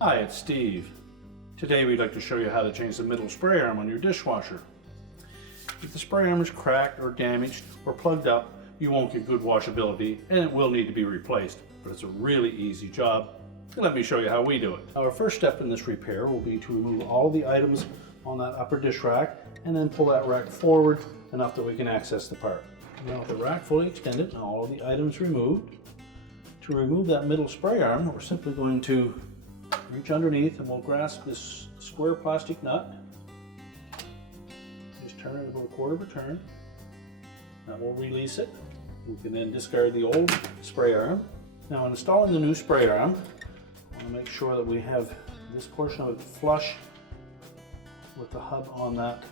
Hi, it's Steve. Today we'd like to show you how to change the middle spray arm on your dishwasher. If the spray arm is cracked or damaged or plugged up, you won't get good washability and it will need to be replaced, but it's a really easy job. Let me show you how we do it. Our first step in this repair will be to remove all the items on that upper dish rack and then pull that rack forward enough that we can access the part. Now with the rack fully extended and all of the items removed, to remove that middle spray arm, we're simply going to reach underneath and we'll grasp this square plastic nut. Just turn it about a quarter of a turn. That will release it. We can then discard the old spray arm. Now, in installing the new spray arm, I want to make sure that we have this portion of it flush with the hub on that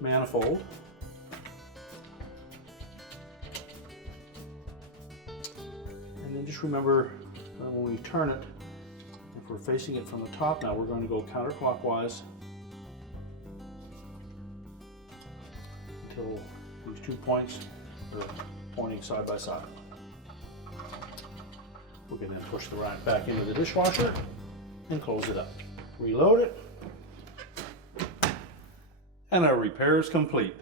manifold. And then just remember that when we turn it, if we're facing it from the top now, we're going to go counterclockwise until these 2 points are pointing side by side. We can then push the rack back into the dishwasher and close it up. Reload it, and our repair is complete.